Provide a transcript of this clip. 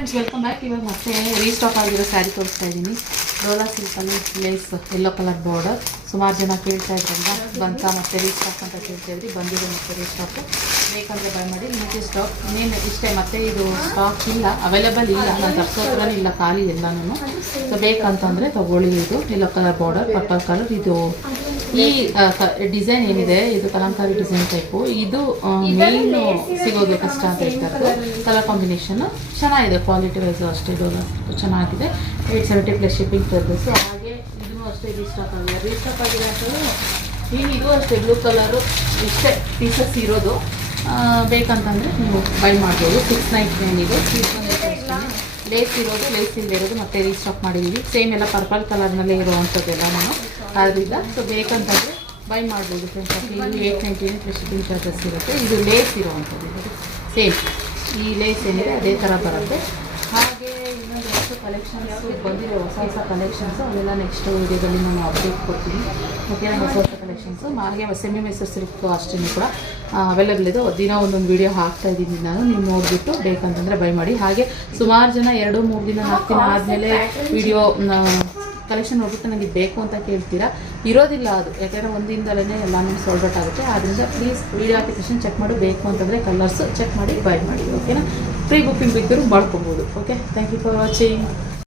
Friends welcome back. ಇವಾಗ ಮತ್ತೆ restock ಆಗಿರೋ ಸ್ಯಾರಿ ತೋರಿಸ್ತಾ ಇದ್ದೀನಿ. ಡೋಲಾ ಸಿಲ್ಕಲ್ಲಿ ಲೇಸ್ ಯೆಲ್ಲೋ ಕಲರ್ ಬಾರ್ಡರ್. ಸುಮಾರು ಜನ ಕೇಳ್ತಾ ಇದ್ರಲ್ಲ, ಬಂತ ಮತ್ತೆ ರೀಸ್ಟಾಕ್ ಅಂತ ಕೇಳ್ತಾ ಇದ್ರಿ. ಬಂದಿದೆ ಮತ್ತೆ ರೀಸ್ಟಾಕು. ಬೇಕಂದರೆ ಬೈ ಮಾಡಿ. ನಿಮಗೆ ಸ್ಟಾಕ್ ಇನ್ನೇನು ಇಷ್ಟೇ, ಮತ್ತೆ ಇದು ಸ್ಟಾಕ್ ಇಲ್ಲ, ಅವೈಲೇಬಲ್ ಇಲ್ಲ, ನಾನು ತರ್ಸೋದ್ರಲ್ಲಿ ಇಲ್ಲ, ಖಾಲಿ ಎಲ್ಲನೂ. ಸೊ ಬೇಕಂತಂದರೆ ತೊಗೊಳ್ಳಿ. ಇದು yellow colour border, purple colour. ಇದು ಈ ಡಿಸೈನ್ ಏನಿದೆ ಇದು ಕಲಂಕಾರಿ ಡಿಸೈನ್ ಟೈಪು. ಇದು ಮೇಯ್ನು ಸಿಗೋದು ಕಷ್ಟ ಅಂತ ಹೇಳ್ತಾರೆ. ಕಲರ್ ಕಾಂಬಿನೇಷನ್ ಚೆನ್ನಾಗಿದೆ, ಕ್ವಾಲಿಟಿ ವೈಸು ಅಷ್ಟೇ. ಡೋಲಾ ಚೆನ್ನಾಗಿದೆ. 870 ಪ್ಲಸ್ ಶಿಪ್ಪಿಂಗ್ ಚಾರ್ಜಸ್ಸು. ಹಾಗೆ ಇದೂ ಅಷ್ಟೇ ರೀಸ್ಟಾಕ್ ಆಗಿದೆ. ರೀಸ್ಟಾಕ್ ಆಗಿದೆ ಅಂತಂದರೆ ಇದು ಅಷ್ಟೇ ಬ್ಲೂ ಕಲರು. ಇಷ್ಟೇ ಪೀಸಸ್ ಇರೋದು. ಬೇಕಂತಂದರೆ ನೀವು ಬೈ ಮಾಡ್ಬೋದು. 699 ಇದೆ. ಲೇಸ್ ಇರೋದು, ಲೇಸ್ ಇಲ್ಲದೆ ಇರೋದು ಮತ್ತೆ ರೀಸ್ಟಾಕ್ ಮಾಡಿದ್ದೀವಿ. ಸೇಮ್ ಎಲ್ಲ ಪರ್ಪಲ್ ಕಲರ್ನಲ್ಲೇ ಇರುವಂಥದ್ದೆಲ್ಲ ನಾನು ಅದರಿಂದ. ಸೊ ಬೇಕಂತಂದರೆ ಬೈ ಮಾಡ್ಬೋದು ಫ್ರೆಂಡ್ಸ್. ಇದು 899 ಪ್ಲಸ್ ಶಿಪ್ಪಿಂಗ್ ಚಾರ್ಜಸ್ ಇರುತ್ತೆ. ಇದು ಲೇಸ್ ಇರುವಂಥದ್ದು. ಸೇಮ್ ಈ ಲೇಸ್ ಏನಿದೆ ಅದೇ ಥರ ಬರುತ್ತೆ. ಹಾಗೆ ಇನ್ನೊಂದು ಎಷ್ಟು ಕಲೆಕ್ಷನ್ಸು ಬಂದಿರೋ ಹೊಸ ಕಲೆಕ್ಷನ್ಸು ಅವೆಲ್ಲ ನೆಕ್ಸ್ಟ್ ವೀಡಿಯೋದಲ್ಲಿ ನಾನು ಅಪ್ಡೇಟ್ ಕೊಡ್ತೀನಿ. ಓಕೆ, ಹೊಸ ಕಲೆಕ್ಷನ್ಸು. ಹಾಗೆ ಸೆಮಿ ಮೈಸೂರು ಸಿಲ್ಕ್ ಅಷ್ಟೇ ಕೂಡ ಅವೈಲೇಬಲ್ ಇದೆ. ದಿನ ಒಂದೊಂದು ವೀಡಿಯೋ ಹಾಕ್ತಾ ಇದ್ದೀನಿ ನಾನು. ನೀವು ನೋಡಿಬಿಟ್ಟು ಬೇಕಂತಂದರೆ ಬೈ ಮಾಡಿ. ಹಾಗೆ ಸುಮಾರು ಜನ 2-3 ದಿನ 4 ದಿನ ಆದಮೇಲೆ ವೀಡಿಯೋ ಕಲೆಕ್ಷನ್ ನೋಡ್ಬಿಟ್ಟು ನನಗೆ ಬೇಕು ಅಂತ ಕೇಳ್ತೀರಾ. ಇರೋದಿಲ್ಲ ಅದು, ಯಾಕೆಂದರೆ ಒಂದಿಂದಲೇ ಎಲ್ಲನೂ ಸೋಲ್ಡ್ ಔಟ್ ಆಗುತ್ತೆ. ಆದ್ದರಿಂದ ಪ್ಲೀಸ್ ವೀಡಿಯೋ ಅಪ್ಲಿಕೇಶನ್ ಚೆಕ್ ಮಾಡಿ. ಬೇಕು ಅಂತಂದರೆ ಕಲರ್ಸು ಚೆಕ್ ಮಾಡಿ ಬೈ ಮಾಡಿ. ಓಕೆನಾ? ಪ್ರೀ ಬುಕ್ಕಿಂಗ್ ಬಿದ್ದರೂ ಮಾಡ್ಕೊಬೋದು. Okay, thank you for watching.